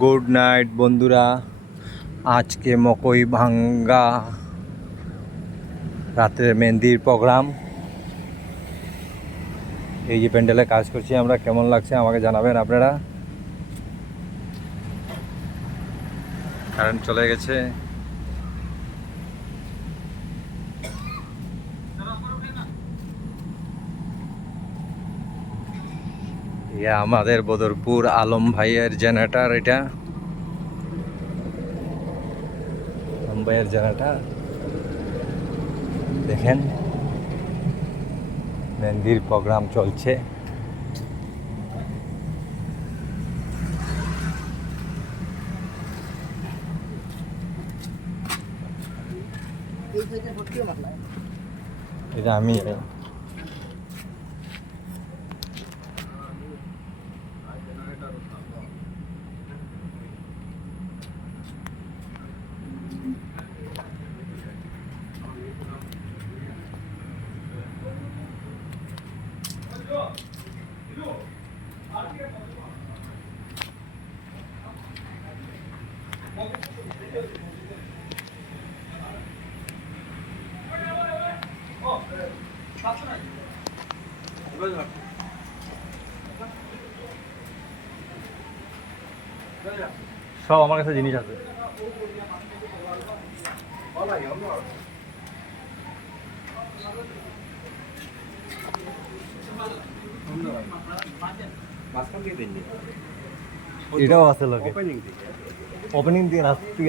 Good night বন্ধুরা। আজকে মকই ভাঙ্গা রাতে মেহেন্দির প্রোগ্রাম। এই যে প্যান্ডেলে কাজ করছি আমরা, কেমন লাগছে আমাকে জানাবেন আপনারা। কারেন্ট চলে গেছে। আমাদের বদরপুর আলম ভাইয়ের জেনারেটর, এটা আলম ভাইয়ের জেনারেটর। দেখেন মেহেন্দির প্রোগ্রাম চলছে। এটা আমি সব আমার কাছে জিনিস আছে। এটাও আছে লোকে ওপেনিং দিয়ে আসছি।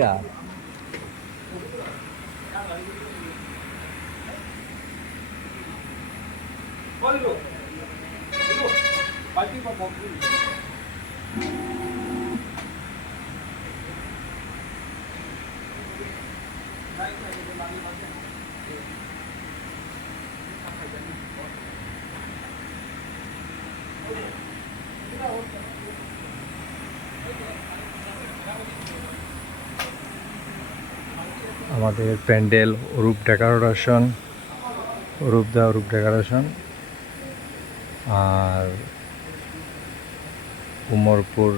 আমাদের প্যান্ডেল রূপ ডেকোরেশন, রূপ ডেকোরেশন আর উমরপুর